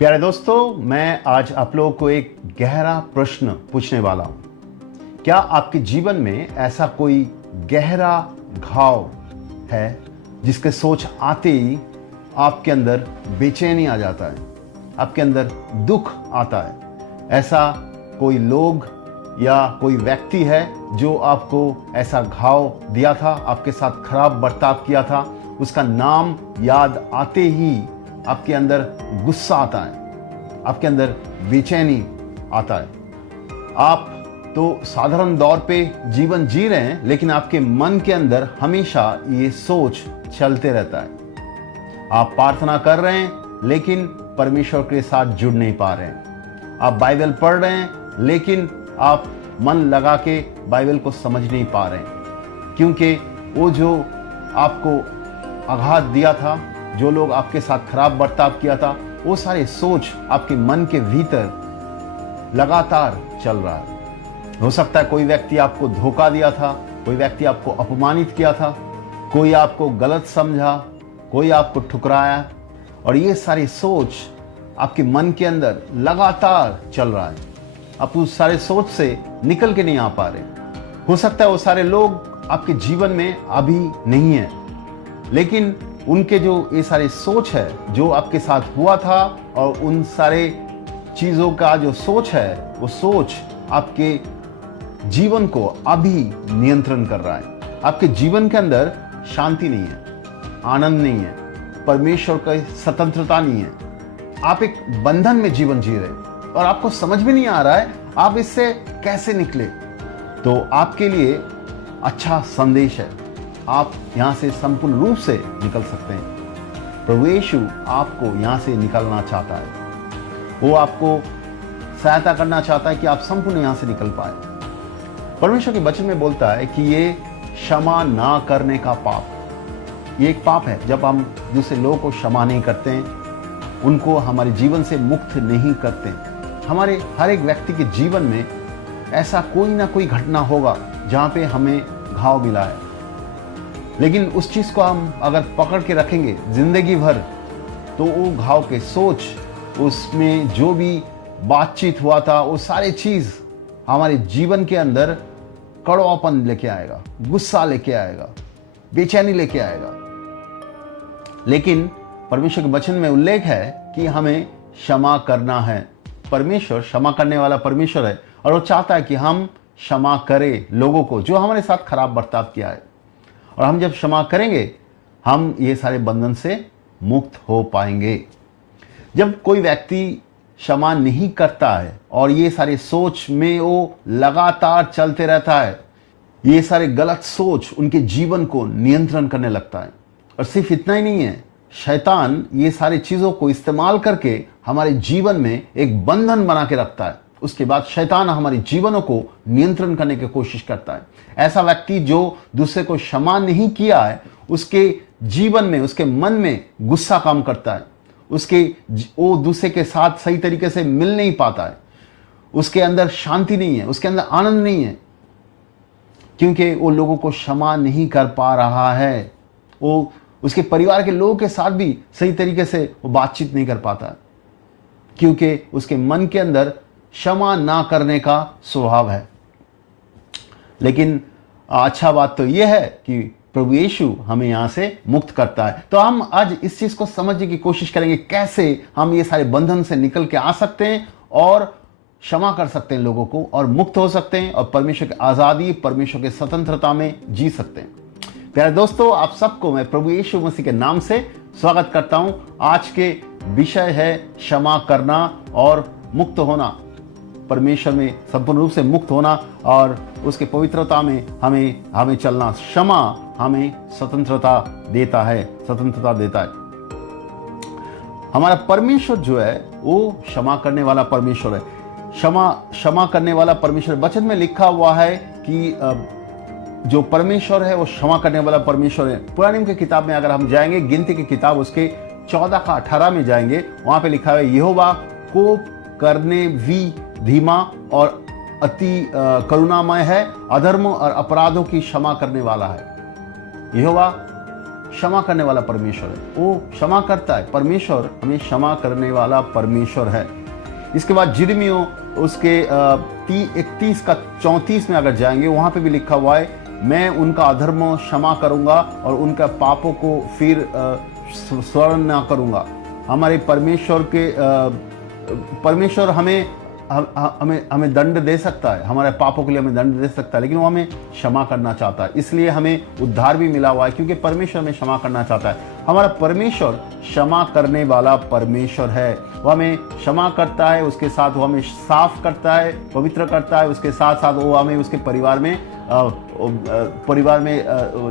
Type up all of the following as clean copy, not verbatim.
प्यारे दोस्तों, मैं आज आप लोगों को एक गहरा प्रश्न पूछने वाला हूं। क्या आपके जीवन में ऐसा कोई गहरा घाव है जिसके सोच आते ही आपके अंदर बेचैनी आ जाता है, आपके अंदर दुख आता है? ऐसा कोई लोग या कोई व्यक्ति है जो आपको ऐसा घाव दिया था, आपके साथ खराब बर्ताव किया था, उसका नाम याद आते ही आपके अंदर गुस्सा आता है, आपके अंदर बेचैनी आता है। आप तो साधारण दौर पे जीवन जी रहे हैं, लेकिन आपके मन के अंदर हमेशा ये सोच चलते रहता है। आप प्रार्थना कर रहे हैं, लेकिन परमेश्वर के साथ जुड़ नहीं पा रहे हैं। आप बाइबल पढ़ रहे हैं, लेकिन आप मन लगा के बाइबल को समझ नहीं पा रहे हैं, क्योंकि वो जो आपको आघात दिया था, जो लोग आपके साथ खराब बर्ताव किया था, वो सारे सोच आपके मन के भीतर लगातार चल रहा है। हो सकता है कोई व्यक्ति आपको धोखा दिया था, कोई व्यक्ति आपको अपमानित किया था, कोई आपको गलत समझा, कोई आपको ठुकराया, और ये सारी सोच आपके मन के अंदर लगातार चल रहा है। आप उस सारे सोच से निकल के नहीं आ पा रहे। हो सकता है वो सारे लोग आपके जीवन में अभी नहीं है, लेकिन उनके जो ये सारे सोच है जो आपके साथ हुआ था, और उन सारे चीज़ों का जो सोच है, वो सोच आपके जीवन को अभी नियंत्रण कर रहा है। आपके जीवन के अंदर शांति नहीं है, आनंद नहीं है, परमेश्वर की स्वतंत्रता नहीं है। आप एक बंधन में जीवन जी रहे हैं और आपको समझ में नहीं आ रहा है आप इससे कैसे निकले। तो आपके लिए अच्छा संदेश है, आप यहां से संपूर्ण रूप से निकल सकते हैं। प्रभु यीशु आपको यहां से निकलना चाहता है, वो आपको सहायता करना चाहता है कि आप संपूर्ण यहां से निकल पाए। परमेश्वर के वचन में बोलता है कि ये क्षमा ना करने का पाप, ये एक पाप है। जब हम दूसरे लोगों को क्षमा नहीं करते हैं, उनको हमारे जीवन से मुक्त नहीं करते। हमारे हर एक व्यक्ति के जीवन में ऐसा कोई ना कोई घटना होगा जहां पे हमें घाव मिला है, लेकिन उस चीज को हम अगर पकड़ के रखेंगे जिंदगी भर, तो वो घाव के सोच, उसमें जो भी बातचीत हुआ था, वो सारी चीज हमारे जीवन के अंदर कड़वापन लेके आएगा, गुस्सा लेके आएगा, बेचैनी लेके आएगा। लेकिन परमेश्वर के वचन में उल्लेख है कि हमें क्षमा करना है। परमेश्वर क्षमा करने वाला परमेश्वर है, और वो चाहता है कि हम क्षमा करें लोगों को जो हमारे साथ खराब बर्ताव किया है। और हम जब क्षमा करेंगे, हम ये सारे बंधन से मुक्त हो पाएंगे। जब कोई व्यक्ति क्षमा नहीं करता है और ये सारे सोच में वो लगातार चलते रहता है, ये सारे गलत सोच उनके जीवन को नियंत्रण करने लगता है। और सिर्फ इतना ही नहीं है, शैतान ये सारी चीज़ों को इस्तेमाल करके हमारे जीवन में एक बंधन बना के रखता है। उसके बाद शैतान हमारे जीवनों को नियंत्रण करने की कोशिश करता है। ऐसा व्यक्ति जो दूसरे को क्षमा नहीं किया है, उसके जीवन में, उसके मन में गुस्सा काम करता है, वो दूसरे के साथ सही तरीके से मिल नहीं पाता है, उसके अंदर शांति नहीं है, उसके अंदर आनंद नहीं है, क्योंकि वो लोगों को क्षमा नहीं कर पा रहा है। वो उसके परिवार के लोगों के साथ भी सही तरीके से वो बातचीत नहीं कर पाता है, क्योंकि उसके मन के अंदर क्षमा ना करने का स्वभाव है। लेकिन अच्छा बात तो यह है कि प्रभु यीशु हमें यहाँ से मुक्त करता है। तो हम आज इस चीज को समझने की कोशिश करेंगे, कैसे हम ये सारे बंधन से निकल के आ सकते हैं और क्षमा कर सकते हैं लोगों को, और मुक्त हो सकते हैं, और परमेश्वर की आजादी, परमेश्वर की स्वतंत्रता में जी सकते हैं। प्यारे दोस्तों, आप सबको मैं प्रभु यीशु मसीह के नाम से स्वागत करता हूं। आज के विषय है क्षमा करना और मुक्त होना, परमेश्वर में संपूर्ण रूप से मुक्त होना और उसके पवित्रता में हमें चलना। क्षमा हमें स्वतंत्रता देता है, स्वतंत्रता देता है। हमारा परमेश्वर जो है वो क्षमा करने वाला परमेश्वर है। क्षमा करने वाला परमेश्वर, वचन में लिखा हुआ है कि जो परमेश्वर है वो क्षमा करने वाला परमेश्वर है। पुराने नियम की किताब में अगर हम जाएंगे, गिनती की किताब उसके 14 का 18 में जाएंगे, वहां पे लिखा है, यहोवा कोप करने भी धीमा और अति करुणामय है, अधर्म और अपराधों की क्षमा करने वाला है। यहोवा क्षमा करने वाला परमेश्वर है, वो क्षमा करता है। परमेश्वर हमें क्षमा करने वाला परमेश्वर है। इसके बाद यिर्मयाह उसके 31 का 34 में अगर जाएंगे, वहां पे भी लिखा हुआ है, मैं उनका अधर्म क्षमा करूंगा और उनका पापों को फिर स्मरण ना करूंगा। हमारे परमेश्वर हमें दंड दे सकता है, हमारे पापों के लिए हमें दंड दे सकता है, लेकिन वो हमें क्षमा करना चाहता है। इसलिए हमें उद्धार भी मिला हुआ है, क्योंकि परमेश्वर हमें क्षमा करना चाहता है। हमारा परमेश्वर क्षमा करने वाला परमेश्वर है। वो हमें क्षमा करता है, उसके साथ वो हमें साफ करता है, पवित्र करता है, उसके साथ साथ वो हमें उसके परिवार में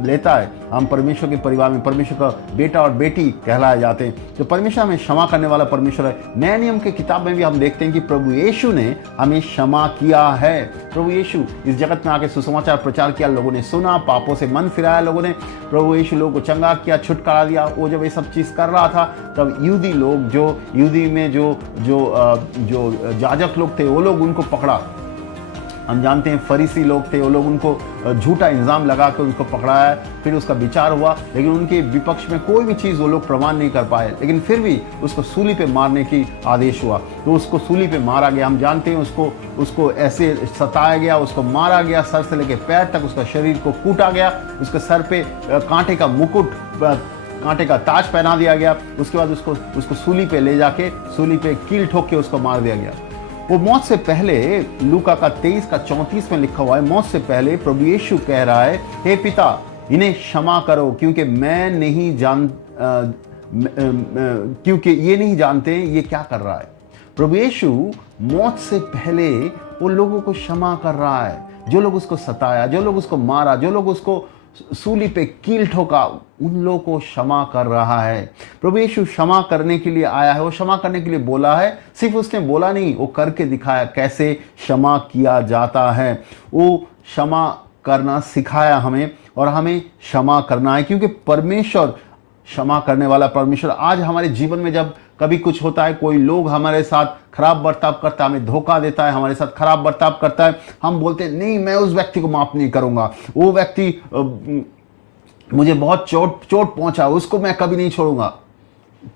लेता है। हम परमेश्वर के परिवार में परमेश्वर का बेटा और बेटी कहलाए जाते हैं। तो परमेश्वर हमें क्षमा करने वाला परमेश्वर है। नए नियम के किताब में भी हम देखते हैं कि प्रभु यीशु ने हमें क्षमा किया है। प्रभु यीशु इस जगत में आके सुसमाचार प्रचार किया, लोगों ने सुना, पापों से मन फिराया लोगों ने। प्रभु यीशु लोगों को चंगा किया, छुटकारा दिया। वो जब ये सब चीज़ कर रहा था, तब यहूदी लोग जो याजक लोग थे, वो लोग उनको पकड़ा। हम जानते हैं फरीसी लोग थे, वो लोग उनको झूठा इल्ज़ाम लगा कर उनको पकड़ाया। फिर उसका विचार हुआ, लेकिन उनके विपक्ष में कोई भी चीज़ वो लोग प्रमाण नहीं कर पाए, लेकिन फिर भी उसको सूली पे मारने की आदेश हुआ। तो उसको सूली पे मारा गया। हम जानते हैं उसको ऐसे सताया गया, उसको मारा गया, सर से लेकर पैर तक उसका शरीर को कूटा गया। उसके सर पे कांटे का मुकुट, कांटे का ताज पहना दिया गया। उसके बाद उसको सूली पे ले जाके सूली पे कील ठोक के उसको मार दिया गया। वो मौत से पहले, लूका का 23 का 34 में लिखा हुआ है, मौत से पहले प्रभु यीशु कह रहा है, हे पिता इन्हें क्षमा करो, क्योंकि क्योंकि ये नहीं जानते ये क्या कर रहा है। प्रभु यीशु मौत से पहले वो लोगों को क्षमा कर रहा है। जो लोग उसको सताया, जो लोग उसको मारा, जो लोग उसको सूली पे कील ठोका, उन लोगों को क्षमा कर रहा है। प्रभु यीशु क्षमा करने के लिए आया है, वो क्षमा करने के लिए बोला है। सिर्फ उसने बोला नहीं, वो करके दिखाया कैसे क्षमा किया जाता है। वो क्षमा करना सिखाया हमें, और हमें क्षमा करना है, क्योंकि परमेश्वर क्षमा करने वाला परमेश्वर। आज हमारे जीवन में जब कभी कुछ होता है, कोई लोग हमारे साथ खराब बर्ताव करता है, हमें धोखा देता है, हमारे साथ खराब बर्ताव करता है, हम बोलते हैं नहीं, मैं उस व्यक्ति को माफ नहीं करूंगा, वो व्यक्ति मुझे बहुत चोट पहुंचा, उसको मैं कभी नहीं छोड़ूंगा।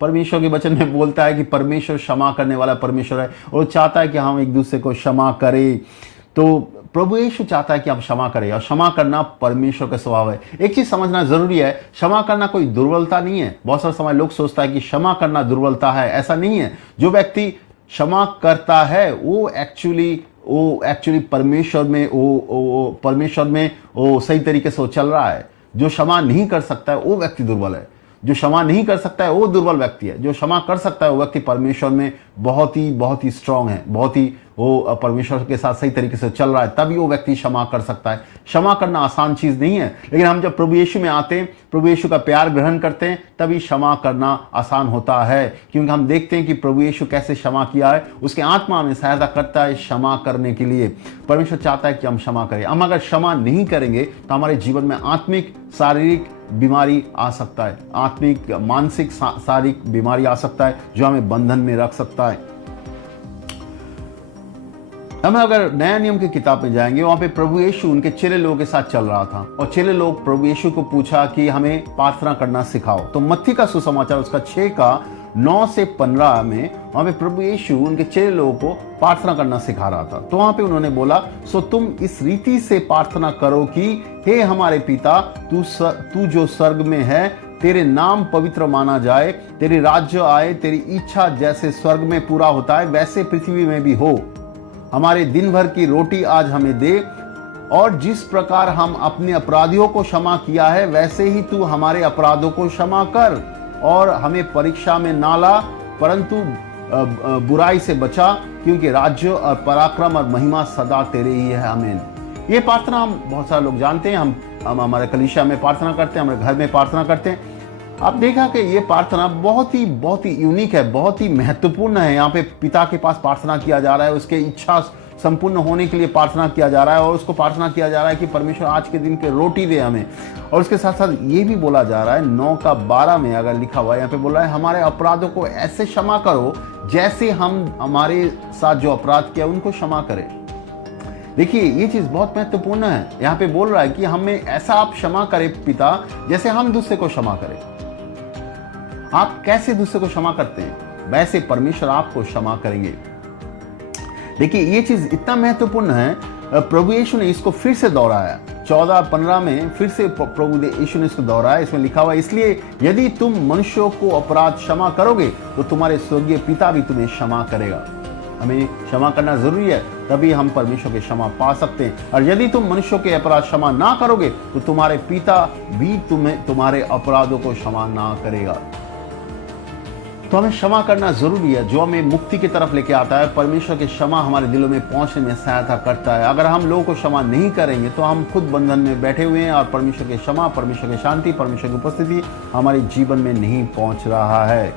परमेश्वर के वचन में बोलता है कि परमेश्वर क्षमा करने वाला परमेश्वर है, और चाहता है कि हम एक दूसरे को क्षमा करें। तो प्रभु यीशु चाहता है कि हम क्षमा करें, और क्षमा करना परमेश्वर का स्वभाव है। एक चीज समझना जरूरी है, क्षमा करना कोई दुर्बलता नहीं है। बहुत सारा समय लोग सोचता है कि क्षमा करना दुर्बलता है, ऐसा नहीं है। जो व्यक्ति क्षमा करता है वो एक्चुअली परमेश्वर में वो सही तरीके से वो चल रहा है। जो क्षमा नहीं कर सकता है वो व्यक्ति दुर्बल है। जो क्षमा नहीं कर सकता है वो दुर्बल व्यक्ति है। जो क्षमा कर सकता है वो व्यक्ति परमेश्वर में बहुत ही स्ट्रांग है, बहुत ही वो परमेश्वर के साथ सही तरीके से चल रहा है, तभी वो व्यक्ति क्षमा कर सकता है। क्षमा करना आसान चीज नहीं है, लेकिन हम जब प्रभु यीशु में आते हैं, प्रभु यीशु का प्यार ग्रहण करते हैं, तभी क्षमा करना आसान होता है। क्योंकि हम देखते हैं कि प्रभु यीशु कैसे क्षमा किया है, उसके आत्मा हमें सहायता करता है क्षमा करने के लिए। परमेश्वर चाहता है कि हम क्षमा करें। हम अगर क्षमा नहीं करेंगे तो हमारे जीवन में आत्मिक, शारीरिक बीमारी आ सकता है, आत्मिक, मानसिक, शारीरिक बीमारी आ सकता है, जो हमें बंधन में रख सकता है। हम अगर नया नियम की किताब में जाएंगे, वहां पे प्रभु यीशु उनके चेले लोगों के साथ चल रहा था, और चेले लोग प्रभु यीशु को पूछा कि हमें प्रार्थना करना सिखाओ। तो मत्ती का सुसमाचार उसका 6 का 9 से 15 में वहां पे प्रभु यीशु उनके चेले लोगों को प्रार्थना करना सिखा रहा था। तो वहां पे उन्होंने बोला, सो तुम इस रीति से प्रार्थना करो कि हे हमारे पिता, तू जो स्वर्ग में है, तेरे नाम पवित्र माना जाए, तेरे राज्य आए, तेरी इच्छा जैसे स्वर्ग में पूरा होता है वैसे पृथ्वी में भी हो। हमारे दिन भर की रोटी आज हमें दे, और जिस प्रकार हम अपने अपराधियों को क्षमा किया है वैसे ही तू हमारे अपराधों को क्षमा कर, और हमें परीक्षा में ना ला, परंतु बुराई से बचा, क्योंकि राज्य और पराक्रम और महिमा सदा तेरे ही है। आमीन। ये प्रार्थना हम बहुत सारे लोग जानते हैं। हम हमारे कलीसिया में प्रार्थना करते हैं, हमारे घर में प्रार्थना करते हैं। आप देखा कि ये प्रार्थना बहुत ही यूनिक है, बहुत ही महत्वपूर्ण है। यहाँ पे पिता के पास प्रार्थना किया जा रहा है, उसके इच्छा संपूर्ण होने के लिए प्रार्थना किया जा रहा है, और उसको प्रार्थना किया जा रहा है कि परमेश्वर आज के दिन के रोटी दे हमें। और उसके साथ साथ ये भी बोला जा रहा है, 9 का 12 में अगर लिखा हुआ है, यहाँ पे बोला है, हमारे अपराधों को ऐसे क्षमा करो जैसे हम हमारे साथ जो अपराध किया उनको क्षमा करें। देखिए ये चीज बहुत महत्वपूर्ण है। यहाँ पे बोल रहा है कि हमें ऐसा आप क्षमा करें पिता जैसे हम दूसरे को क्षमा करें। आप कैसे दूसरे को क्षमा करते हैं वैसे परमेश्वर आपको क्षमा करेंगे। देखिए ये चीज इतना महत्वपूर्ण है, प्रभु यीशु ने इसको फिर से दोहराया 14-15 में, फिर से प्रभु यीशु ने इसको दोहराया। इसमें लिखा हुआ है, इसलिए यदि तुम मनुष्यों को अपराध क्षमा करोगे तो तुम्हारे स्वर्गीय पिता भी तुम्हें क्षमा करेगा। हमें क्षमा करना जरूरी है, तभी हम परमेश्वर के क्षमा पा सकते हैं। और यदि तुम मनुष्यों के अपराध क्षमा ना करोगे तो तुम्हारे पिता भी तुम्हारे अपराधों को क्षमा ना करेगा। तो हमें क्षमा करना जरूरी है, जो हमें मुक्ति की तरफ लेके आता है। परमेश्वर की क्षमा हमारे दिलों में पहुंचने में सहायता करता है। अगर हम लोगों को क्षमा नहीं करेंगे तो हम खुद बंधन में बैठे हुए हैं और परमेश्वर की क्षमा, परमेश्वर की शांति, परमेश्वर की उपस्थिति हमारे जीवन में नहीं पहुंच रहा है।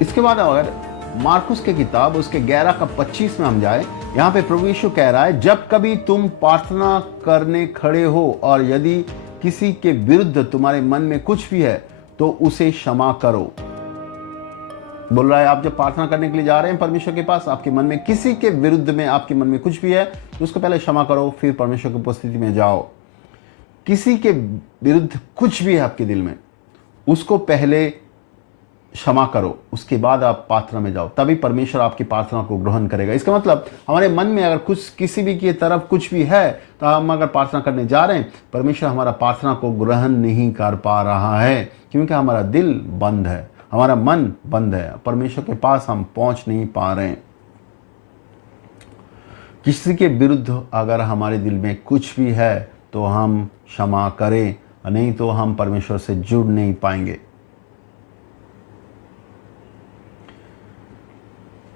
इसके बाद अगर मार्कुस के किताब उसके 11:25 में हम जाए, यहाँ पे प्रभु यीशु कह रहा है, जब कभी तुम प्रार्थना करने खड़े हो और यदि किसी के विरुद्ध तुम्हारे मन में कुछ भी है तो उसे क्षमा करो। बोल रहा है आप जब प्रार्थना करने के लिए जा रहे हैं परमेश्वर के पास, आपके मन में किसी के विरुद्ध में आपके मन में कुछ भी है तो उसको पहले क्षमा करो, फिर परमेश्वर की उपस्थिति में जाओ। किसी के विरुद्ध कुछ भी है आपके दिल में, उसको पहले क्षमा करो, उसके बाद आप प्रार्थना में जाओ, तभी परमेश्वर आपकी प्रार्थना को ग्रहण करेगा। इसका मतलब हमारे मन में अगर कुछ किसी भी की तरफ कुछ भी है तो हम अगर प्रार्थना करने जा रहे हैं, परमेश्वर हमारा प्रार्थना को ग्रहण नहीं कर पा रहा है, क्योंकि हमारा दिल बंद है, हमारा मन बंद है, परमेश्वर के पास हम पहुंच नहीं पा रहे हैं। किसी के विरुद्ध अगर हमारे दिल में कुछ भी है तो हम क्षमा करें, नहीं तो हम परमेश्वर से जुड़ नहीं पाएंगे।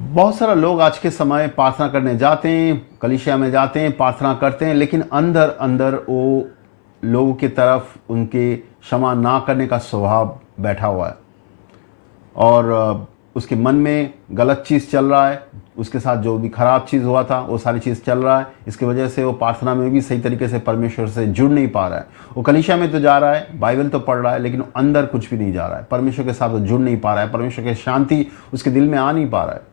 बहुत सारा लोग आज के समय प्रार्थना करने जाते हैं, कलीसिया में जाते हैं, प्रार्थना करते हैं, लेकिन अंदर अंदर वो लोगों की तरफ उनके क्षमा ना करने का स्वभाव बैठा हुआ है और उसके मन में गलत चीज़ चल रहा है, उसके साथ जो भी खराब चीज़ हुआ था वो सारी चीज़ चल रहा है। इसकी वजह से वो प्रार्थना में भी सही तरीके से परमेश्वर से जुड़ नहीं पा रहा है। वो कलीसिया में तो जा रहा है, बाइबल तो पढ़ रहा है, लेकिन अंदर कुछ भी नहीं जा रहा है, परमेश्वर के साथ वो जुड़ नहीं पा रहा है, परमेश्वर की शांति उसके दिल में आ नहीं पा रहा है।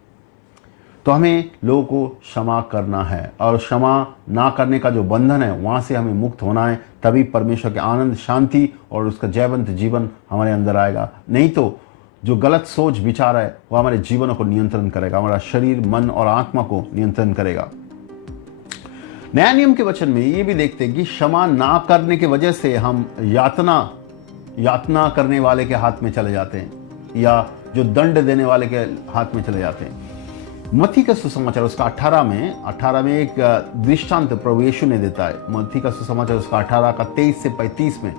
तो हमें लोगों को क्षमा करना है और क्षमा ना करने का जो बंधन है वहाँ से हमें मुक्त होना है, तभी परमेश्वर के आनंद, शांति और उसका जयवंत जीवन हमारे अंदर आएगा। नहीं तो जो गलत सोच विचार है वो हमारे जीवनों को नियंत्रण करेगा, हमारा शरीर, मन और आत्मा को नियंत्रण करेगा। नया नियम के वचन में ये भी देखते हैं कि क्षमा ना करने की वजह से हम यातना करने वाले के हाथ में चले जाते हैं, या जो दंड देने वाले के हाथ में चले जाते हैं। मत्ती का सुसमाचार उसका 18 में एक दृष्टांत प्रभु यीशु ने देता है। मत्ती का सुसमाचार उसका 18 का 23 से 35 में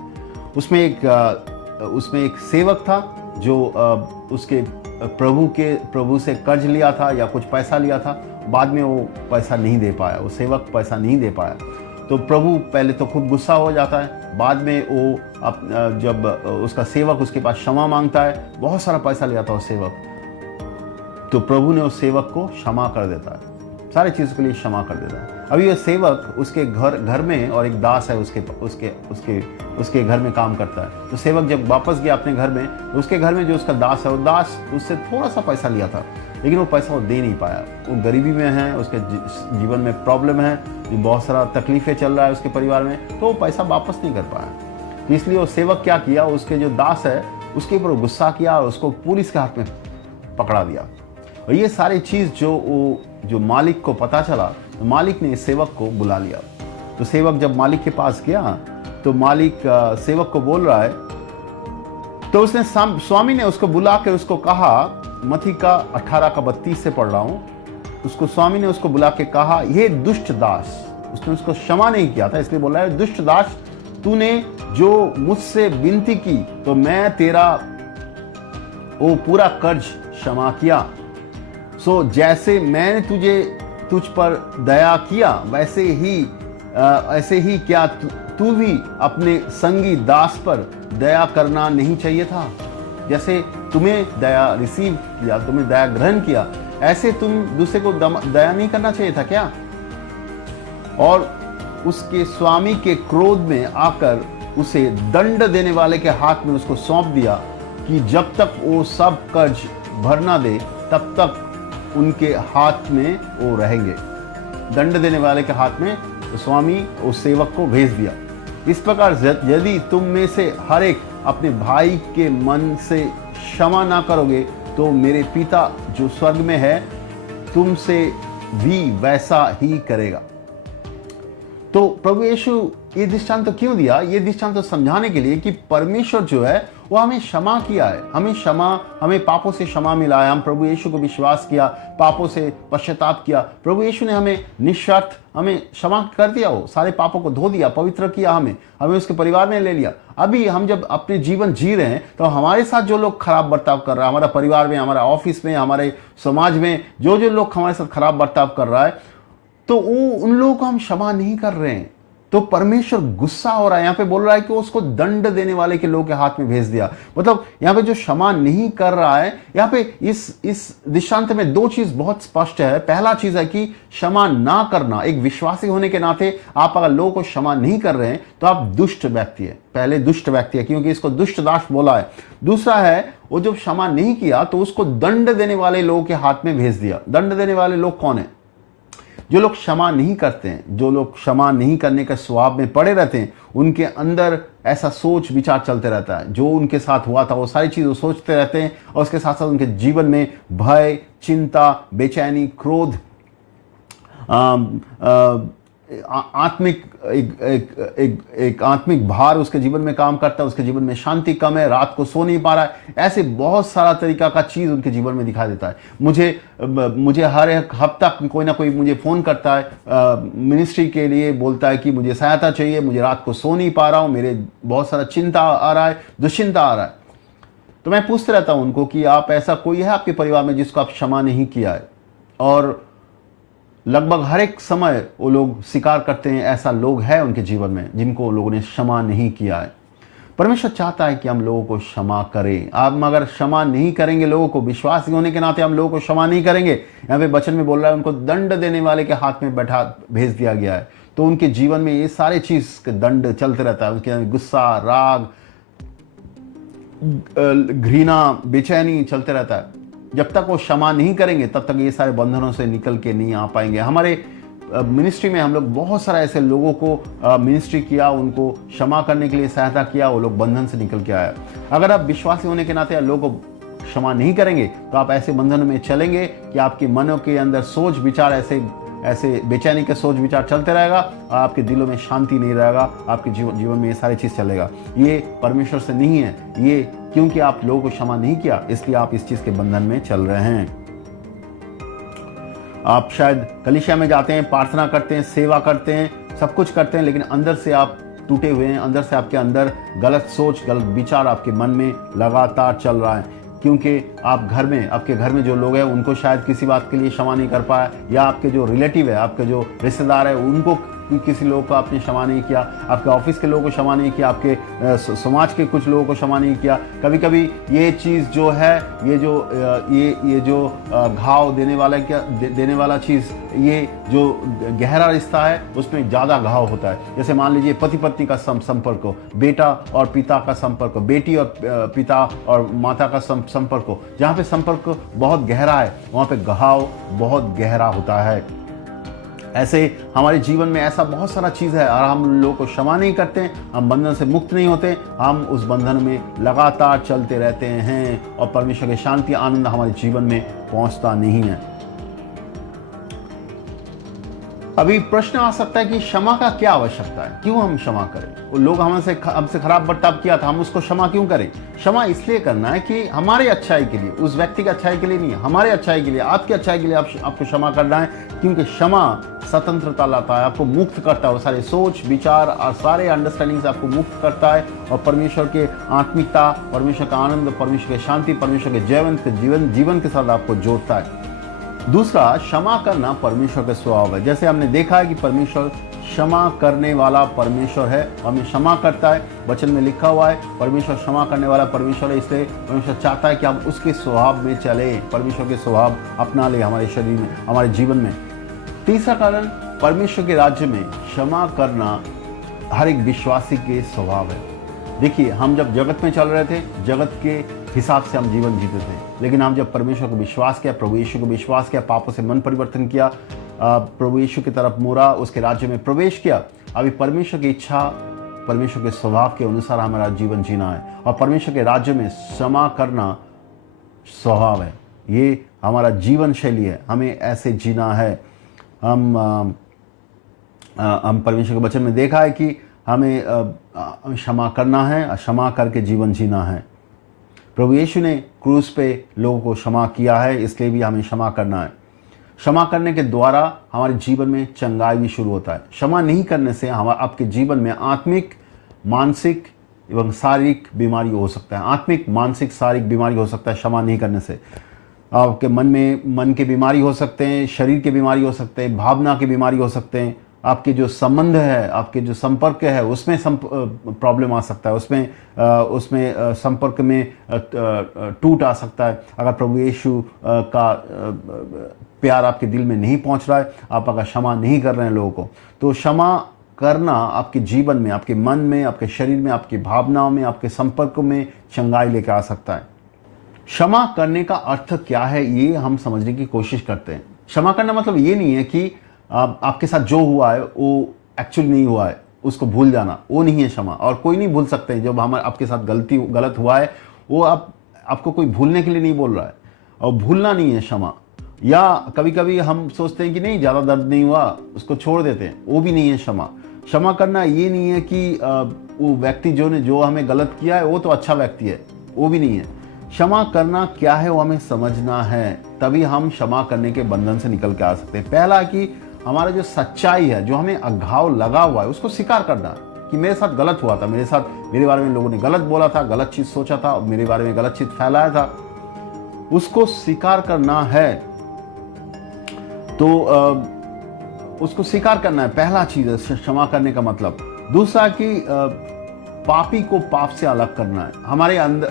उसमें एक सेवक था जो उसके प्रभु से कर्ज लिया था या कुछ पैसा लिया था। बाद में वो पैसा नहीं दे पाया, वो सेवक पैसा नहीं दे पाया। तो प्रभु पहले तो खूब गुस्सा हो जाता है, बाद में वो जब उसका सेवक उसके पास क्षमा मांगता है, बहुत सारा पैसा लिया था उस सेवक, तो प्रभु ने उस सेवक को क्षमा कर देता है, सारी चीज़ों के लिए क्षमा कर देता है। अभी ये सेवक उसके घर में और एक दास है उसके घर में काम करता है। तो सेवक जब वापस गया अपने घर में, तो उसके घर में जो उसका दास है, वो दास उससे थोड़ा सा पैसा लिया था, लेकिन वो पैसा वो दे नहीं पाया। वो गरीबी में है, उसके जीवन में प्रॉब्लम है, बहुत सारा तकलीफें चल रहा है उसके परिवार में, तो वो पैसा वापस नहीं कर पाया। तो इसलिए वो सेवक क्या किया, उसके जो दास है उसके ऊपर गुस्सा किया और उसको पुलिस के हाथ में पकड़ा दिया। और ये सारी चीज़ जो मालिक को पता चला, तो मालिक ने सेवक को बुला लिया। तो सेवक जब मालिक के पास गया तो मालिक सेवक को बोल रहा है, तो उसने स्वामी ने उसको बुला के उसको कहा, मत्ती का 18 का 32 से पढ़ रहा हूँ, उसको स्वामी ने उसको बुला के कहा, ये दुष्ट दास, उसने उसको क्षमा नहीं किया था, इसलिए बोल रहा है, दुष्ट दास, तूने जो मुझसे विनती की तो मैं तेरा वो पूरा कर्ज क्षमा किया। सो जैसे मैंने तुझ पर दया किया ऐसे ही क्या तू भी अपने संगी दास पर दया करना नहीं चाहिए था? जैसे तुम्हें दया रिसीव किया, तुम्हें दया ग्रहण किया, ऐसे तुम दूसरे को दया नहीं करना चाहिए था क्या? और उसके स्वामी के क्रोध में आकर उसे दंड देने वाले के हाथ में उसको सौंप दिया कि जब तक वो सब कर्ज भर ना दे तब तक उनके हाथ में वो रहेंगे। दंड देने वाले के हाथ में स्वामी उस सेवक को भेज दिया। इस प्रकार यदि तुम में से हर एक अपने भाई के मन से क्षमा ना करोगे तो मेरे पिता जो स्वर्ग में है तुमसे भी वैसा ही करेगा। तो प्रभु यीशु ये दृष्टांत तो क्यों दिया? ये दृष्टांत तो समझाने के लिए कि परमेश्वर जो है वो हमें क्षमा किया है, हमें पापों से क्षमा मिला है। हम प्रभु यीशु को विश्वास किया, पापों से पश्चाताप किया, प्रभु यीशु ने हमें निःशर्त हमें क्षमा कर दिया, वो सारे पापों को धो दिया, पवित्र किया, हमें उसके परिवार में ले लिया। अभी हम जब अपने जीवन जी रहे हैं तो हमारे साथ जो लोग खराब बर्ताव कर रहा है, हमारा परिवार में, हमारा ऑफिस में, हमारे समाज में जो लोग हमारे साथ खराब बर्ताव कर रहा है, तो उन लोगों को हम क्षमा नहीं कर रहे हैं। तो परमेश्वर गुस्सा हो रहा है। यहाँ पे बोल रहा है कि उसको दंड देने वाले के लोगों के हाथ में भेज दिया। मतलब यहाँ पे जो क्षमा नहीं कर रहा है, यहाँ पे इस दृष्टांत में दो चीज बहुत स्पष्ट है। पहला चीज है कि क्षमा ना करना, एक विश्वासी होने के नाते आप अगर लोगों को क्षमा नहीं कर रहे हैं तो आप दुष्ट व्यक्ति है, पहले दुष्ट व्यक्ति है, क्योंकि इसको दुष्ट दास बोला है। दूसरा है वो जब क्षमा नहीं किया तो उसको दंड देने वाले लोगों के हाथ में भेज दिया। दंड देने वाले लोग कौन है? जो लोग क्षमा नहीं करते हैं, जो लोग क्षमा नहीं करने के स्वभाव में पड़े रहते हैं, उनके अंदर ऐसा सोच विचार चलते रहता है। जो उनके साथ हुआ था वो सारी चीज़ वो सोचते रहते हैं और उसके साथ साथ उनके जीवन में भय, चिंता, बेचैनी, क्रोध, आत्मिक एक आत्मिक भार उसके जीवन में काम करता है। उसके जीवन में शांति कम है, रात को सो नहीं पा रहा है, ऐसे बहुत सारा तरीका का चीज़ उनके जीवन में दिखाई देता है। मुझे हर एक हफ्ता कोई ना कोई मुझे फ़ोन करता है मिनिस्ट्री के लिए, बोलता है कि मुझे सहायता चाहिए, मुझे रात को सो नहीं पा रहा हूँ, मेरे बहुत सारा चिंता आ रहा है, दुश्चिंता आ रहा है। तो मैं पूछते रहता हूँ उनको कि आप ऐसा कोई है आपके परिवार में जिसको आप क्षमा नहीं किया है? और लगभग हर एक समय वो लोग स्वीकार करते हैं ऐसा लोग हैं उनके जीवन में जिनको लोगों ने क्षमा नहीं किया है। परमेश्वर चाहता है कि हम लोगों को क्षमा करें। आप अगर क्षमा नहीं करेंगे लोगों को, विश्वासी होने के नाते हम लोगों को क्षमा नहीं करेंगे, यहाँ पे वचन में बोल रहा है उनको दंड देने वाले के हाथ में भेज दिया गया है। तो उनके जीवन में ये सारे चीज के दंड चलते रहता है। उनके गुस्सा, राग, घृणा, बेचैनी चलते रहता है। जब तक वो क्षमा नहीं करेंगे तब तक ये सारे बंधनों से निकल के नहीं आ पाएंगे। हमारे मिनिस्ट्री में हम लोग बहुत सारा ऐसे लोगों को मिनिस्ट्री किया, उनको क्षमा करने के लिए सहायता किया, वो लोग बंधन से निकल के आया। अगर आप विश्वासी होने के नाते लोगों को क्षमा नहीं करेंगे तो आप ऐसे बंधन में चलेंगे कि आपके मनों के अंदर सोच विचार ऐसे बेचैनी के सोच विचार चलते रहेगा और आपके दिलों में शांति नहीं रहेगा। आपके जीवन में ये सारी चीज़ चलेगा। ये परमेश्वर से नहीं है, ये क्योंकि आप लोगों को क्षमा नहीं किया इसलिए आप इस चीज़ के बंधन में चल रहे हैं। आप शायद कलीसिया में जाते हैं, प्रार्थना करते हैं, सेवा करते हैं, सब कुछ करते हैं, लेकिन अंदर से आप टूटे हुए हैं। अंदर से आपके अंदर गलत सोच, गलत विचार आपके मन में लगातार चल रहा है, क्योंकि आपके घर में जो लोग हैं उनको शायद किसी बात के लिए क्षमा नहीं कर पाया, या आपके जो रिलेटिव है, आपके जो रिश्तेदार है, उनको किसी लोग को आपने क्षमा नहीं किया, आपके ऑफिस के लोगों को क्षमा नहीं किया, आपके समाज के कुछ लोगों को क्षमा नहीं किया। कभी कभी ये चीज़ जो है, ये जो घाव देने वाला चीज़, ये जो गहरा रिश्ता है उसमें ज़्यादा घाव होता है। जैसे मान लीजिए पति पत्नी का संपर्क हो, बेटा और पिता का संपर्क हो, बेटी और पिता और माता का संपर्क हो, जहाँ पे संपर्क बहुत गहरा है वहाँ पे घाव बहुत गहरा होता है। ऐसे हमारे जीवन में ऐसा बहुत सारा चीज़ है और हम लोगों को क्षमा नहीं करते, हम बंधन से मुक्त नहीं होते, हम उस बंधन में लगातार चलते रहते हैं और परमेश्वर की शांति, आनंद हमारे जीवन में पहुंचता नहीं है। अभी प्रश्न आ सकता है कि क्षमा का क्या आवश्यकता है, क्यों हम क्षमा करें? वो लोग हमसे खराब बर्ताव किया था, हम उसको क्षमा क्यों करें? क्षमा इसलिए करना है कि हमारे अच्छाई के लिए, उस व्यक्ति की अच्छाई के लिए नहीं, हमारे अच्छाई के लिए, आपकी अच्छाई के लिए आपको क्षमा करना है, क्योंकि क्षमा स्वतंत्रता लाता है, आपको मुक्त करता है। वो सारे सोच विचार और सारे अंडरस्टैंडिंग से आपको मुक्त करता है और परमेश्वर के आत्मिकता, परमेश्वर का आनंद, परमेश्वर की शांति, परमेश्वर के जीवन के साथ आपको जोड़ता है। दूसरा, क्षमा करना परमेश्वर का स्वभाव है। जैसे हमने देखा है कि परमेश्वर क्षमा करने वाला परमेश्वर है, हमें क्षमा करता है। वचन में लिखा हुआ है परमेश्वर क्षमा करने वाला परमेश्वर है, इसलिए परमेश्वर चाहता है कि हम उसके स्वभाव में चले, परमेश्वर के स्वभाव अपना ले हमारे शरीर में, हमारे जीवन में। तीसरा कारण, परमेश्वर के राज्य में क्षमा करना हर एक विश्वासी के स्वभाव है। देखिए, हम जब जगत में चल रहे थे, जगत के हिसाब से हम जीवन जीते थे, लेकिन हम जब परमेश्वर को विश्वास किया, प्रभु यीशु को विश्वास किया, पापों से मन परिवर्तन किया, प्रभु यीशु की तरफ मुड़ा, उसके राज्य में प्रवेश किया। अभी परमेश्वर की इच्छा, परमेश्वर के स्वभाव के अनुसार हमारा जीवन जीना है, और परमेश्वर के राज्य में क्षमा करना स्वभाव है, ये हमारा जीवन शैली है, हमें ऐसे जीना है। हम परमेश्वर के वचन में देखा है कि हमें क्षमा करना है, क्षमा करके जीवन जीना है। प्रभु यीशु ने क्रूस पे लोगों को क्षमा किया है, इसलिए भी हमें क्षमा करना है। क्षमा करने के द्वारा हमारे जीवन में चंगाई भी शुरू होता है। क्षमा नहीं करने से आपके जीवन में आत्मिक, मानसिक एवं शारीरिक बीमारी हो सकता है। आत्मिक, मानसिक, शारीरिक बीमारी हो सकता है क्षमा नहीं करने से। आपके मन के बीमारी हो सकते हैं, शरीर के बीमारी हो सकते हैं, भावना की बीमारी हो सकते हैं, आपके जो संबंध है, आपके जो संपर्क है उसमें प्रॉब्लम आ सकता है, उसमें संपर्क में टूट आ सकता है। अगर प्रभु यीशु का प्यार आपके दिल में नहीं पहुंच रहा है, आप अगर क्षमा नहीं कर रहे हैं लोगों को, तो क्षमा करना आपके जीवन में, आपके मन में, आपके शरीर में, आपकी भावनाओं में, आपके संपर्क में चंगाई लेकर आ सकता है। क्षमा करने का अर्थ क्या है, ये हम समझने की कोशिश करते हैं। क्षमा करना मतलब ये नहीं है कि आपके साथ जो हुआ है वो एक्चुअली नहीं हुआ है, उसको भूल जाना, वो नहीं है क्षमा। और कोई नहीं भूल सकते जब आपके साथ गलत हुआ है, वो आपको कोई भूलने के लिए नहीं बोल रहा है, और भूलना नहीं है क्षमा। या कभी कभी हम सोचते हैं कि नहीं, ज़्यादा दर्द नहीं हुआ, उसको छोड़ देते हैं, वो भी नहीं है क्षमा। क्षमा करना ये नहीं है कि वो व्यक्ति जो हमें गलत किया है वो तो अच्छा व्यक्ति है, वो भी नहीं है। क्षमा करना क्या है वो हमें समझना है, तभी हम क्षमा करने के बंधन से निकल के आ सकते हैं। पहला कि हमारा जो सच्चाई है, जो हमें अघाव लगा हुआ है, उसको स्वीकार करना कि मेरे साथ गलत हुआ था, मेरे बारे में लोगों ने गलत बोला था, गलत चीज़ सोचा था, मेरे बारे में गलत चीज़ फैलाया था, उसको स्वीकार करना है। तो उसको स्वीकार करना है, पहला चीज़ है क्षमा करने का मतलब। दूसरा कि पापी को पाप से अलग करना है।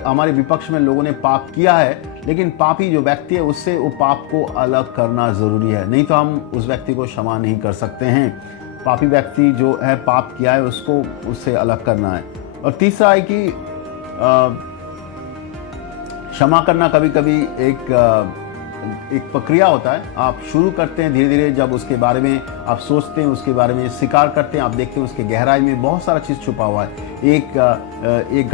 हमारे विपक्ष में लोगों ने पाप किया है, लेकिन पापी जो व्यक्ति है उससे वो पाप को अलग करना जरूरी है, नहीं तो हम उस व्यक्ति को क्षमा नहीं कर सकते हैं। पापी व्यक्ति जो है, पाप किया है, उसको उससे अलग करना है। और तीसरा है कि क्षमा करना कभी कभी एक प्रक्रिया होता है। आप शुरू करते हैं धीरे धीरे, जब उसके बारे में आप सोचते हैं, उसके बारे में स्वीकार करते हैं, आप देखते हैं उसके गहराई में बहुत सारा चीज़ छुपा हुआ है। एक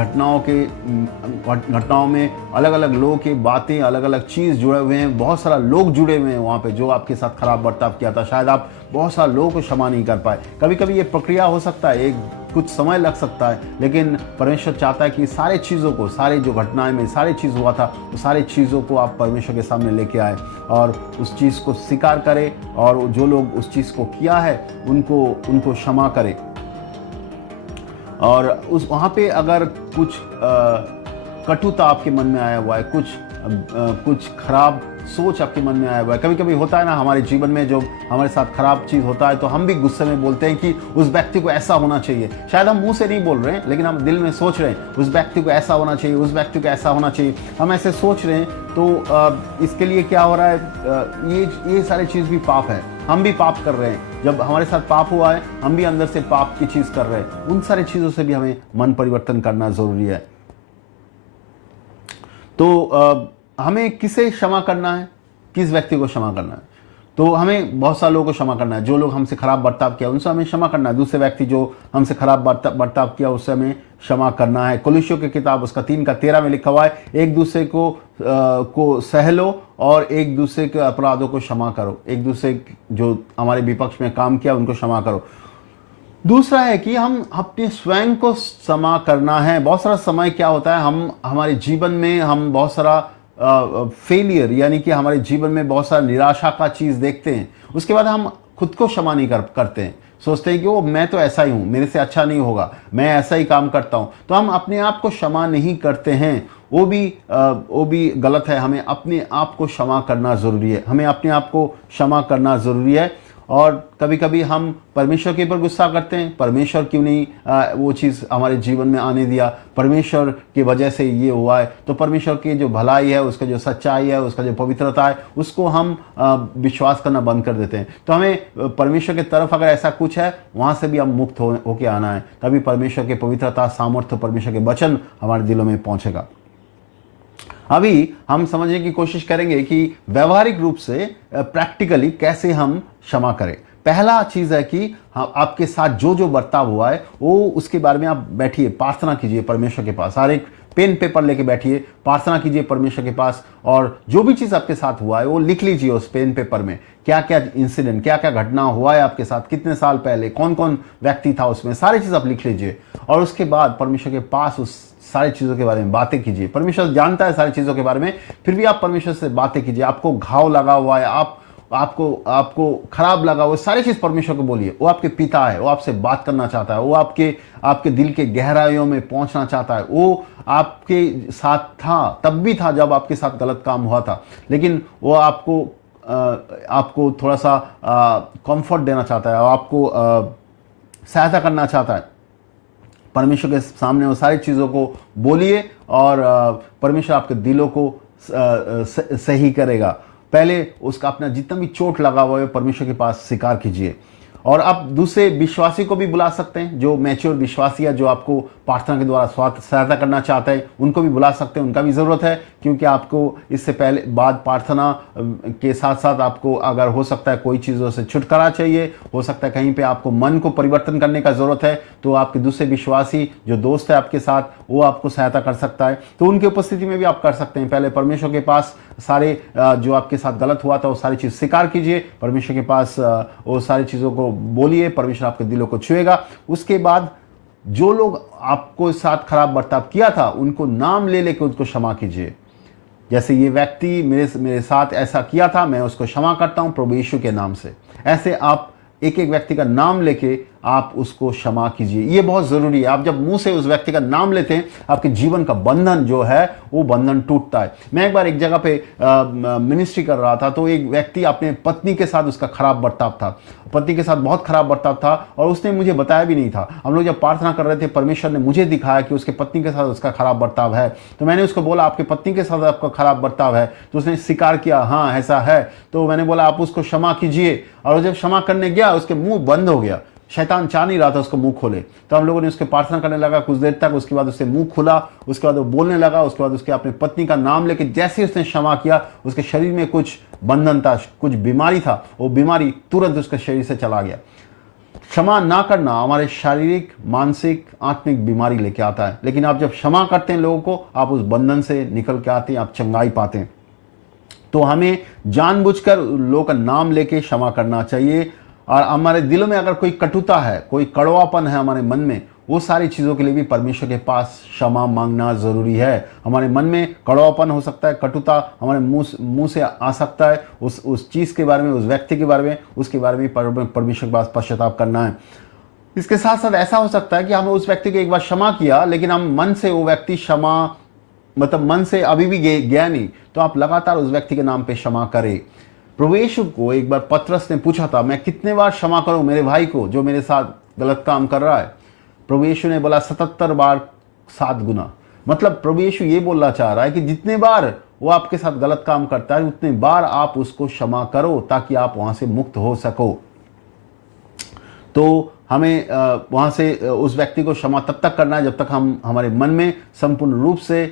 घटनाओं में अलग अलग लोगों की बातें, अलग अलग चीज़ जुड़े हुए हैं, बहुत सारा लोग जुड़े हुए हैं वहाँ पे जो आपके साथ खराब बर्ताव किया था। शायद आप बहुत सारे लोगों को क्षमा नहीं कर पाए। कभी कभी ये प्रक्रिया हो सकता है, कुछ समय लग सकता है, लेकिन परमेश्वर चाहता है कि सारे चीज़ों को, सारे जो घटनाएं में सारे चीज़ हुआ था, वो सारी चीज़ों को आप परमेश्वर के सामने लेके आए और उस चीज़ को स्वीकार करें, और जो लोग उस चीज़ को किया है उनको क्षमा करें। और वहाँ पे अगर कुछ कटुता आपके मन में आया हुआ है, कुछ खराब सोच आपके मन में आया हुआ है, कभी कभी होता है ना हमारे जीवन में, जो हमारे साथ खराब चीज़ होता है तो हम भी गुस्से में बोलते हैं कि उस व्यक्ति को ऐसा होना चाहिए। शायद हम मुंह से नहीं बोल रहे हैं, लेकिन हम दिल में सोच रहे हैं उस व्यक्ति को ऐसा होना चाहिए, उस व्यक्ति को ऐसा होना चाहिए। हम ऐसे सोच रहे हैं, तो इसके लिए क्या हो रहा है, ये सारी चीज़ भी पाप है। हम भी पाप कर रहे हैं, जब हमारे साथ पाप हुआ है हम भी अंदर से पाप की चीज़ कर रहे हैं। उन सारी चीज़ों से भी हमें मन परिवर्तन करना ज़रूरी है। तो हमें किसे क्षमा करना है, किस व्यक्ति को क्षमा करना है? तो हमें बहुत सारे लोगों को क्षमा करना है। जो लोग हमसे खराब बर्ताव किया उनसे हमें क्षमा करना है। दूसरे व्यक्ति जो हमसे खराब बर्ताव किया उससे हमें क्षमा करना है। कुलुस्सियों की किताब उसका 3:13 में लिखा हुआ है, एक दूसरे को सह लो और एक दूसरे के अपराधों को क्षमा करो। एक दूसरे जो हमारे विपक्ष में काम किया उनको क्षमा करो। दूसरा है कि हम अपने स्वयं को क्षमा करना है। बहुत सारा समय क्या होता है, हमारे जीवन में हम बहुत सारा फेलियर, यानी कि हमारे जीवन में बहुत सारा निराशा का चीज़ देखते हैं, उसके बाद हम खुद को क्षमा नहीं करते हैं। सोचते हैं कि वो मैं तो ऐसा ही हूँ, मेरे से अच्छा नहीं होगा, मैं ऐसा ही काम करता हूँ, तो हम अपने आप को क्षमा नहीं करते हैं। वो भी गलत है। हमें अपने आप को क्षमा करना ज़रूरी है। हमें अपने आप को क्षमा करना ज़रूरी है। और कभी कभी हम परमेश्वर के ऊपर गुस्सा करते हैं, परमेश्वर क्यों नहीं वो चीज़ हमारे जीवन में आने दिया, परमेश्वर की वजह से ये हुआ है। तो परमेश्वर की जो भलाई है, उसका जो सच्चाई है, उसका जो पवित्रता है, उसको हम विश्वास करना बंद कर देते हैं। तो हमें परमेश्वर की तरफ अगर ऐसा कुछ है, वहाँ से भी हम मुक्त होके आना है, तभी परमेश्वर की पवित्रता, सामर्थ्य, परमेश्वर के वचन हमारे दिलों में पहुँचेगा। अभी हम समझने की कोशिश करेंगे कि व्यवहारिक रूप से प्रैक्टिकली कैसे हम क्षमा करें। पहला चीज है कि आपके साथ जो जो बर्ताव हुआ है वो उसके बारे में आप बैठिए, प्रार्थना कीजिए परमेश्वर के पास। हर एक पेन पेपर लेके बैठिए, प्रार्थना कीजिए परमेश्वर के पास, और जो भी चीज आपके साथ हुआ है वो लिख लीजिए उस पेन पेपर में। क्या क्या इंसिडेंट, क्या क्या घटना हुआ है आपके साथ, कितने साल पहले, कौन कौन व्यक्ति था उसमें, सारी चीज आप लिख लीजिए। और उसके बाद परमेश्वर के पास उस सारी चीजों के बारे में बातें कीजिए। परमेश्वर जानता है सारी चीजों के बारे में, फिर भी आप परमेश्वर से बातें कीजिए। आपको घाव लगा हुआ है, आपको आपको खराब लगा, वो सारी चीज परमेश्वर को बोलिए। वो आपके पिता है, वो आपसे बात करना चाहता है, वो आपके दिल के गहराइयों में पहुंचना चाहता है। वो आपके साथ था, तब भी था जब आपके साथ गलत काम हुआ था, लेकिन वो आपको थोड़ा सा कंफर्ट देना चाहता है, आपको सहायता करना चाहता है। परमेश्वर के सामने वो सारी चीज़ों को बोलिए और परमेश्वर आपके दिलों को सही करेगा। पहले उसका अपना जितना भी चोट लगा हुआ है परमेश्वर के पास स्वीकार कीजिए। और आप दूसरे विश्वासी को भी बुला सकते हैं, जो मैच्योर विश्वासी है, जो आपको प्रार्थना के द्वारा सहायता करना चाहते हैं, उनको भी बुला सकते हैं। उनका भी ज़रूरत है, क्योंकि आपको इससे पहले बाद प्रार्थना के साथ साथ आपको अगर हो सकता है कोई चीज़ों से छुटकारा चाहिए, हो सकता है कहीं पे आपको मन को परिवर्तन करने का ज़रूरत है, तो आपके दूसरे विश्वासी जो दोस्त है आपके साथ, वो आपको सहायता कर सकता है। तो उनकी उपस्थिति में भी आप कर सकते हैं। पहले परमेश्वर के पास सारे जो आपके साथ गलत हुआ था वो सारी चीज़ स्वीकार कीजिए, परमेश्वर के पास वो सारी चीज़ों को बोलिए, परमेश्वर आपके दिलों को छुएगा। उसके बाद जो लोग आपको साथ खराब बर्ताव किया था उनको नाम ले लेकर उसको क्षमा कीजिए। जैसे ये व्यक्ति मेरे साथ ऐसा किया था, मैं उसको क्षमा करता हूं प्रभु यीशु के नाम से। ऐसे आप एक एक व्यक्ति का नाम लेके आप उसको क्षमा कीजिए। ये बहुत जरूरी है। आप जब मुंह से उस व्यक्ति का नाम लेते हैं, आपके जीवन का बंधन जो है वो बंधन टूटता है। मैं एक बार एक जगह पे मिनिस्ट्री कर रहा था, तो एक व्यक्ति अपने पत्नी के साथ उसका खराब बर्ताव था, पति के साथ बहुत खराब बर्ताव था, और उसने मुझे बताया भी नहीं था। हम लोग जब प्रार्थना कर रहे थे, परमेश्वर ने मुझे दिखाया कि उसके पत्नी के साथ उसका खराब बर्ताव है। तो मैंने उसको बोला, आपके पत्नी के साथ आपका खराब बर्ताव है? तो उसने स्वीकार किया, हाँ ऐसा है। तो मैंने बोला आप उसको क्षमा कीजिए। और जब क्षमा करने गया, उसके मुंह बंद हो गया, शैतान चाह नहीं रहा था उसको मुंह खोले। तो हम लोगों ने उसके प्रार्थना करने लगा कुछ देर तक। उसके बाद उससे मुंह खुला, उसके बाद वो बोलने लगा। उसके बाद उसके अपने पत्नी का नाम लेके जैसे उसने क्षमा किया, उसके शरीर में कुछ बंधन था, कुछ बीमारी था, वो बीमारी तुरंत उसके शरीर से चला गया। क्षमा ना करना हमारे शारीरिक, मानसिक, आत्मिक बीमारी लेके आता है, लेकिन आप जब क्षमा करते हैं लोगों को, आप उस बंधन से निकल के आते हैं, आप चंगाई पाते हैं। तो हमें जानबूझकर लोगों का नाम लेके क्षमा करना चाहिए। और हमारे दिलों में अगर कोई कटुता है, कोई कड़वापन है हमारे मन में, वो सारी चीज़ों के लिए भी परमेश्वर के पास क्षमा मांगना ज़रूरी है। हमारे मन में कड़वापन हो सकता है, कटुता हमारे मुंह से आ सकता है, उस चीज़ के बारे में, उस व्यक्ति के बारे में, उसके बारे में परमेश्वर के पास पश्चाताप करना है। इसके साथ साथ ऐसा हो सकता है कि हमने उस व्यक्ति को एक बार क्षमा किया, लेकिन हम मन से वो व्यक्ति क्षमा मतलब मन से अभी भी गया नहीं। तो आप लगातार उस व्यक्ति के नाम पे क्षमा करें। प्रभु यीशु को एक बार पतरस ने पूछा था, मैं कितने बार क्षमा करूं मेरे भाई को जो मेरे साथ गलत काम कर रहा है? प्रभु यीशु ने बोला 77 बार 7 गुना। मतलब प्रभु यीशु ये बोलना चाह रहा है कि जितने बार वो आपके साथ गलत काम करता है, उतने बार आप उसको क्षमा करो, ताकि आप वहां से मुक्त हो सको। तो हमें वहाँ से उस व्यक्ति को क्षमा तब तक करना है जब तक हमारे मन में संपूर्ण रूप से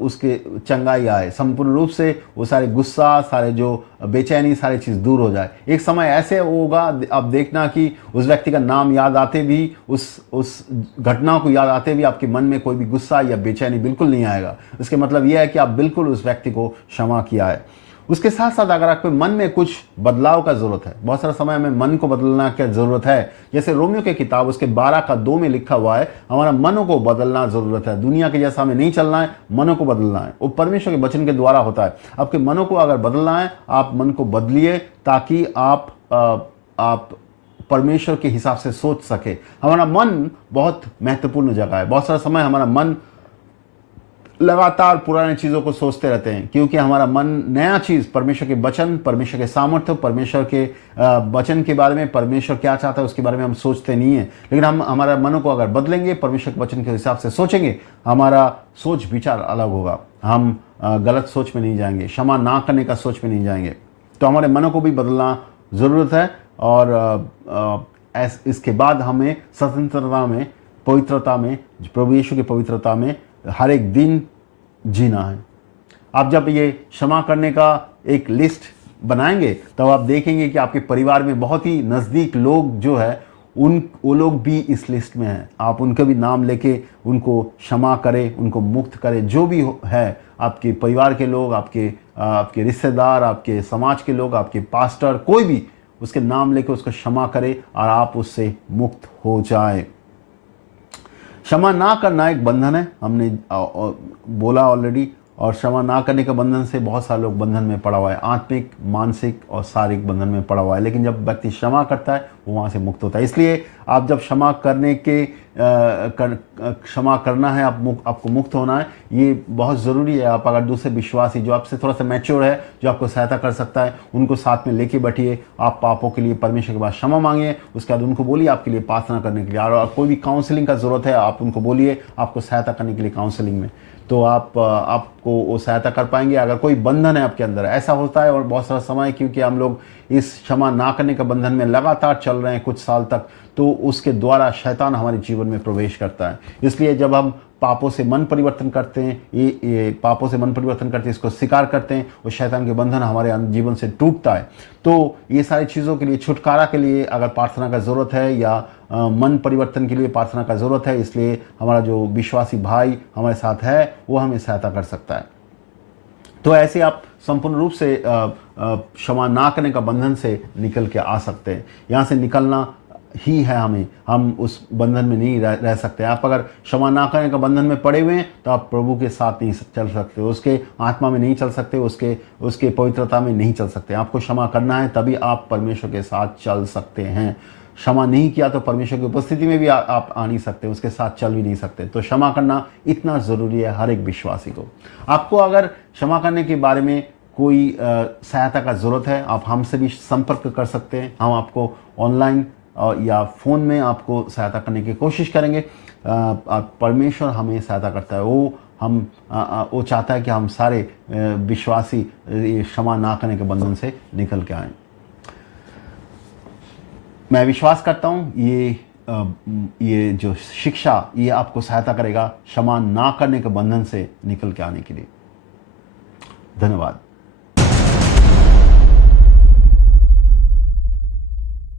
उसके चंगाई आए, संपूर्ण रूप से वो सारे गुस्सा, सारे जो बेचैनी, सारी चीज़ दूर हो जाए। एक समय ऐसे होगा, आप देखना कि उस व्यक्ति का नाम याद आते भी, उस घटना को याद आते भी आपके मन में कोई भी गुस्सा या बेचैनी बिल्कुल नहीं आएगा। इसके मतलब यह है कि आप बिल्कुल उस व्यक्ति को क्षमा किया है। उसके साथ साथ अगर आपके मन में कुछ बदलाव का जरूरत है, बहुत सारा समय हमें मन को बदलना की जरूरत है। जैसे रोमियो की किताब उसके 12:2 में लिखा हुआ है, हमारा मनो को बदलना जरूरत है। दुनिया के जैसा हमें नहीं चलना है, मनो को बदलना है। वो परमेश्वर के वचन के द्वारा होता है। आपके मनो को अगर बदलना है, आप मन को बदलिए, ताकि आप परमेश्वर के हिसाब से सोच सके। हमारा मन बहुत महत्वपूर्ण जगह है। बहुत सारा समय हमारा मन लगातार पुरानी चीज़ों को सोचते रहते हैं, क्योंकि हमारा मन नया चीज़, परमेश्वर के वचन, परमेश्वर के सामर्थ्य, परमेश्वर के वचन के बारे में, परमेश्वर क्या चाहता है उसके बारे में हम सोचते नहीं है। लेकिन हम हमारा मनों को अगर बदलेंगे, परमेश्वर के वचन के हिसाब से सोचेंगे, हमारा सोच विचार अलग होगा। हम गलत सोच में नहीं जाएंगे, क्षमा ना करने का सोच में नहीं जाएंगे। तो हमारे मनों को भी बदलना ज़रूरत है। और इसके बाद हमें स्वतंत्रता में, पवित्रता में, प्रभु यीशु की पवित्रता में हर एक दिन जीना है। आप जब ये क्षमा करने का एक लिस्ट बनाएंगे तब आप देखेंगे कि आपके परिवार में बहुत ही नज़दीक लोग जो है वो लोग भी इस लिस्ट में हैं। आप उनका भी नाम लेके उनको क्षमा करें, उनको मुक्त करें। जो भी है, आपके परिवार के लोग, आपके रिश्तेदार, आपके समाज के लोग, आपके पास्टर, कोई भी, उसके नाम लेके उसको क्षमा करें और आप उससे मुक्त हो जाए। क्षमा ना करना एक बंधन है, हमने बोला ऑलरेडी। और क्षमा ना करने के बंधन से बहुत सारे लोग बंधन में पड़ा हुआ है, आत्मिक, मानसिक और शारीरिक बंधन में पड़ा हुआ है। लेकिन जब व्यक्ति क्षमा करता है वो वहाँ से मुक्त होता है। इसलिए आप जब क्षमा करने के क्षमा करना है, आपको मुक्त होना है, ये बहुत ज़रूरी है। आप अगर दूसरे विश्वासी जो आपसे थोड़ा सा मैच्योर है, जो आपको सहायता कर सकता है, उनको साथ में लेके बैठिए। आप पापों के लिए परमेश्वर के पास क्षमा मांगिए, उसके बाद उनको बोलिए आपके लिए प्रार्थना करने के लिए। और कोई भी काउंसलिंग का ज़रूरत है, आप उनको बोलिए आपको सहायता करने के लिए काउंसलिंग में, तो आपको वो सहायता कर पाएंगे। अगर कोई बंधन है आपके अंदर, ऐसा होता है और बहुत सारा समय, क्योंकि हम लोग इस क्षमा ना करने का बंधन में लगातार चल रहे हैं कुछ साल तक, तो उसके द्वारा शैतान हमारे जीवन में प्रवेश करता है। इसलिए जब हम पापों से मन परिवर्तन करते हैं, ये पापों से मन परिवर्तन करते हैं, इसको स्वीकार करते हैं, और शैतान के बंधन हमारे जीवन से टूटता है। तो ये सारी चीज़ों के लिए, छुटकारा के लिए अगर प्रार्थना का ज़रूरत है, या मन परिवर्तन के लिए प्रार्थना का ज़रूरत है, इसलिए हमारा जो विश्वासी भाई हमारे साथ है वो हमें सहायता कर सकता है। तो ऐसे आप संपूर्ण रूप से क्षमा ना करने का बंधन से निकल के आ सकते हैं। यहाँ से निकलना ही है हम उस बंधन में नहीं रह सकते। आप अगर क्षमा ना करने का बंधन में पड़े हुए हैं तो आप प्रभु के साथ नहीं चल सकते, उसके आत्मा में नहीं चल सकते, उसके पवित्रता में नहीं चल सकते। आपको क्षमा करना है, तभी आप परमेश्वर के साथ चल सकते हैं। क्षमा नहीं किया तो परमेश्वर की उपस्थिति में भी आप आ नहीं सकते, उसके साथ चल भी नहीं सकते। तो क्षमा करना इतना ज़रूरी है हर एक विश्वासी को। आपको अगर क्षमा करने के बारे में कोई सहायता का ज़रूरत है, आप हमसे भी संपर्क कर सकते हैं। हम आपको ऑनलाइन या फ़ोन में आपको सहायता करने की कोशिश करेंगे। परमेश्वर हमें सहायता करता है, वो चाहता है कि हम सारे विश्वासी क्षमा ना करने के बंधन से निकल के आएँ। मैं विश्वास करता हूँ ये जो शिक्षा, ये आपको सहायता करेगा क्षमा ना करने के बंधन से निकल के आने के लिए। धन्यवाद।